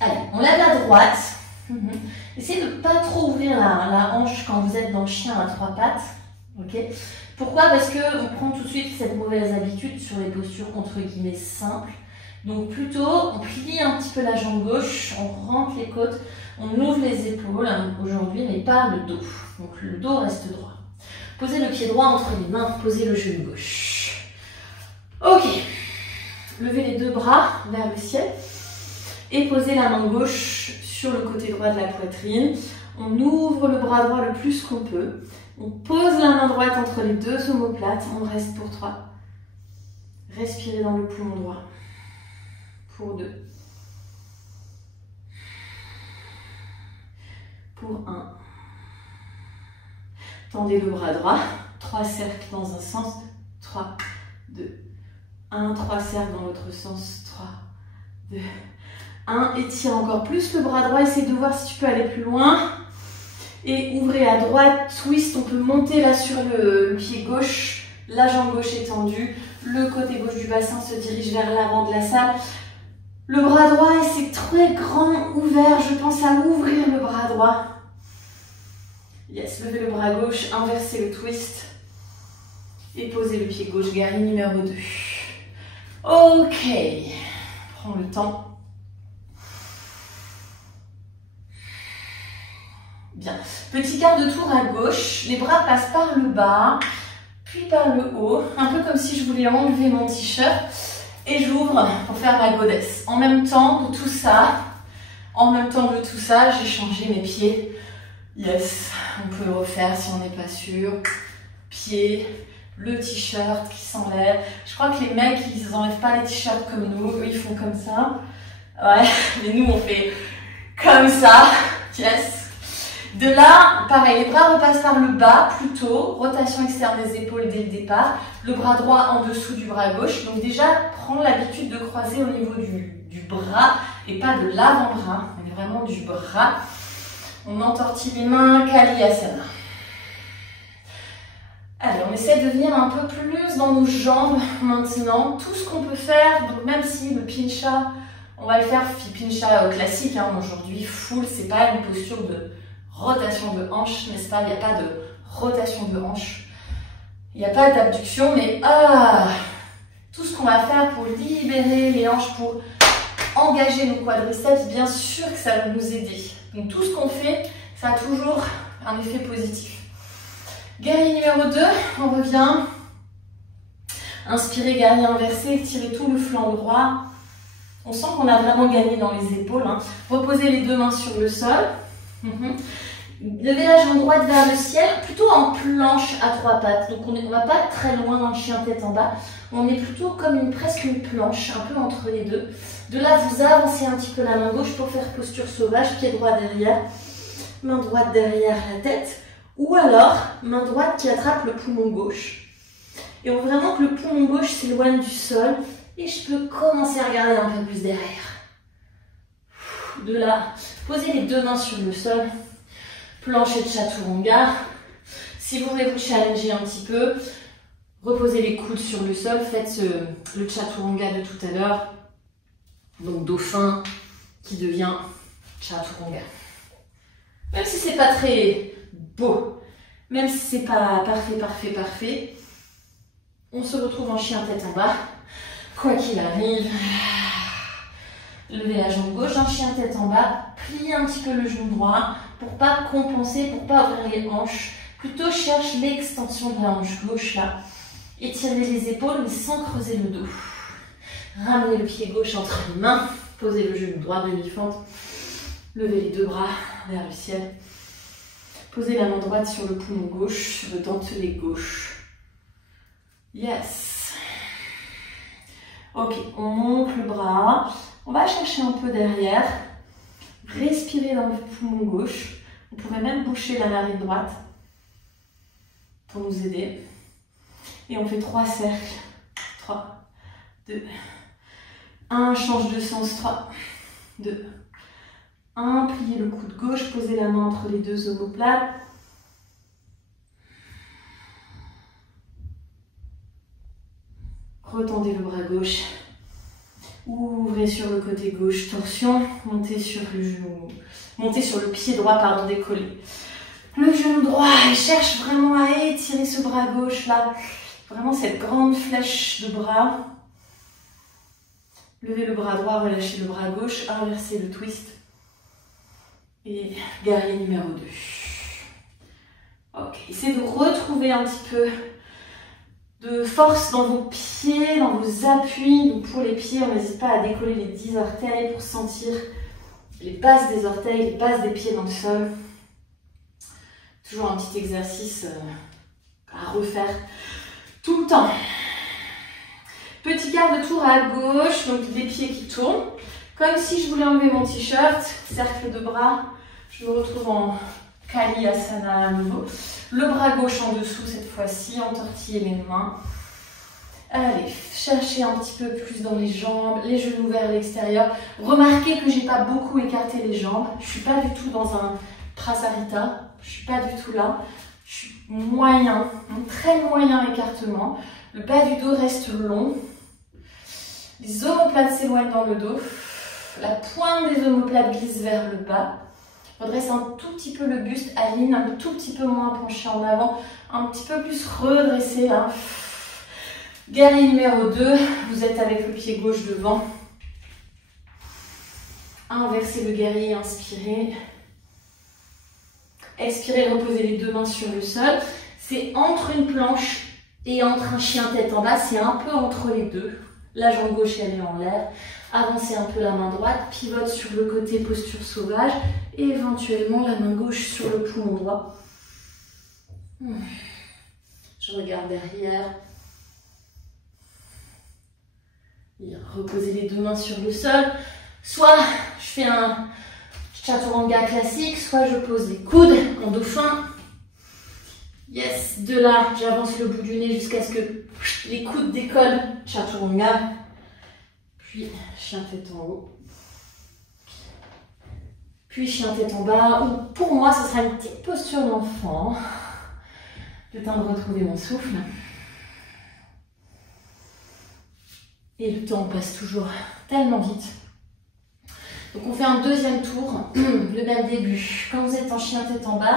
Allez, on lève la droite. Essayez de ne pas trop ouvrir la hanche quand vous êtes dans le chien à trois pattes. Okay. Pourquoi? Parce qu'on prend tout de suite cette mauvaise habitude sur les postures entre guillemets simples. Donc plutôt, on plie un petit peu la jambe gauche, on rentre les côtes, on ouvre les épaules aujourd'hui, mais pas le dos. Donc le dos reste droit. Posez le pied droit entre les mains, posez le genou gauche. Ok. Levez les deux bras vers le ciel et posez la main gauche sur le côté droit de la poitrine. On ouvre le bras droit le plus qu'on peut. On pose la main droite entre les deux omoplates. On reste pour 3. Respirez dans le poumon droit. Pour 2. Pour 1. Tendez le bras droit. 3 cercles dans un sens. 3, 2, 1. 3 cercles dans l'autre sens. 3, 2, 1. Étire encore plus le bras droit. Essaye de voir si tu peux aller plus loin. Et ouvrez à droite, twist, on peut monter là sur le pied gauche, la jambe gauche est tendue, le côté gauche du bassin se dirige vers l'avant de la salle. Le bras droit, c'est très grand, ouvert, je pense à ouvrir le bras droit. Yes, levez le bras gauche, inversez le twist et posez le pied gauche, guerrier numéro 2. Ok, prends le temps. Bien. Petit quart de tour à gauche. Les bras passent par le bas, puis par le haut. Un peu comme si je voulais enlever mon t-shirt. Et j'ouvre pour faire ma goddess. En même temps de tout ça, j'ai changé mes pieds. Yes, on peut le refaire si on n'est pas sûr. Pieds, le t-shirt qui s'enlève. Je crois que les mecs, ils n'enlèvent pas les t-shirts comme nous. Eux, ils font comme ça. Ouais, mais nous, on fait comme ça. Yes. De là, pareil, les bras repassent par le bas, plutôt, rotation externe des épaules dès le départ, le bras droit en dessous du bras gauche. Donc déjà, prends l'habitude de croiser au niveau du bras et pas de l'avant-bras, mais vraiment du bras. On entortille les mains, Kalyasana. Allez, on essaie de venir un peu plus dans nos jambes maintenant. Tout ce qu'on peut faire, donc même si le pincha, on va le faire pincha classique aujourd'hui, full, c'est pas une posture de rotation de hanche, n'est-ce pas? Il n'y a pas de rotation de hanche. Il n'y a pas d'abduction, mais tout ce qu'on va faire pour libérer les hanches, pour engager nos quadriceps, bien sûr que ça va nous aider. Donc tout ce qu'on fait, ça a toujours un effet positif. Guerrier numéro 2, on revient. Inspirez, guerrier inversé, tirez tout le flanc droit. On sent qu'on a vraiment gagné dans les épaules. Reposez les deux mains sur le sol. Levez la jambe droite vers le ciel, plutôt en planche à 3 pattes. Donc on ne va pas très loin dans le chien tête en bas. On est plutôt comme presque une planche, un peu entre les deux. De là, vous avancez un petit peu la main gauche pour faire posture sauvage, pied droit derrière, main droite derrière la tête. Ou alors, main droite qui attrape le poumon gauche. Et on veut vraiment que le poumon gauche s'éloigne du sol. Et je peux commencer à regarder un peu plus derrière. De là, posez les deux mains sur le sol. Plancher de chaturanga. Si vous voulez vous challenger un petit peu, reposez les coudes sur le sol. Faites le chaturanga de tout à l'heure. Donc dauphin qui devient chaturanga. Même si c'est pas très beau, même si c'est pas parfait, on se retrouve en chien tête en bas. Quoi qu'il arrive, levez la jambe gauche, un chien tête en bas, pliez un petit peu le genou droit pour pas compenser, pour pas ouvrir les hanches. Plutôt cherche l'extension de la hanche gauche là. Étirez les épaules mais sans creuser le dos. Ramenez le pied gauche entre les mains, posez le genou droit demi-fente. Levez les deux bras vers le ciel. Posez la main droite sur le poumon gauche, sur le dentelé gauche. Yes. Ok, on monte le bras. On va chercher un peu derrière. Respirez dans le poumon gauche. On pourrait même boucher la narine droite pour nous aider. Et on fait 3 cercles. 3, 2, 1. Change de sens. 3, 2, 1. Pliez le coude gauche. Posez la main entre les deux omoplates. Retendez le bras gauche. Ouvrez sur le côté gauche, torsion, montez sur le genou, montez sur le pied droit, pardon, décollé. Le genou droit, et cherche vraiment à étirer ce bras gauche là. Vraiment cette grande flèche de bras. Levez le bras droit, relâchez le bras gauche, inversez le twist. Et guerrier numéro 2. Ok, essayez de retrouver un petit peu de force dans vos pieds, dans vos appuis. Donc pour les pieds, on n'hésite pas à décoller les 10 orteils pour sentir les bases des orteils, les bases des pieds dans le sol. Toujours un petit exercice à refaire tout le temps. Petit quart de tour à gauche, donc les pieds qui tournent. Comme si je voulais enlever mon t-shirt, cercle de bras. Je me retrouve en Kali Asana à nouveau. Le bras gauche en dessous cette fois-ci, entortillez les mains. Allez, cherchez un petit peu plus dans les jambes, les genoux vers l'extérieur. Remarquez que j'ai pas beaucoup écarté les jambes. Je suis pas du tout dans un Prasarita. Je suis pas du tout là. Je suis moyen, très moyen écartement. Le bas du dos reste long. Les omoplates s'éloignent dans le dos. La pointe des omoplates glisse vers le bas. Redresse un tout petit peu le buste, aligne un tout petit peu moins penché en avant, un petit peu plus redressé là. Guerrier numéro 2, vous êtes avec le pied gauche devant. Inversez le guerrier, inspirez. Expirez, reposez les deux mains sur le sol. C'est entre une planche et entre un chien tête en bas, c'est un peu entre les deux. La jambe gauche elle est en l'air. Avancez un peu la main droite, pivote sur le côté, posture sauvage. Et éventuellement la main gauche sur le poumon droit. Je regarde derrière. Et reposez les deux mains sur le sol. Soit je fais un chaturanga classique, soit je pose les coudes en dauphin. Yes, de là, j'avance le bout du nez jusqu'à ce que les coudes décollent. Chaturanga. Puis chien tête en haut. Puis chien tête en bas. Ou pour moi, ce sera une petite posture d'enfant. Le temps de retrouver mon souffle. Et le temps passe toujours tellement vite. Donc on fait un deuxième tour, le même début. Quand vous êtes en chien tête en bas,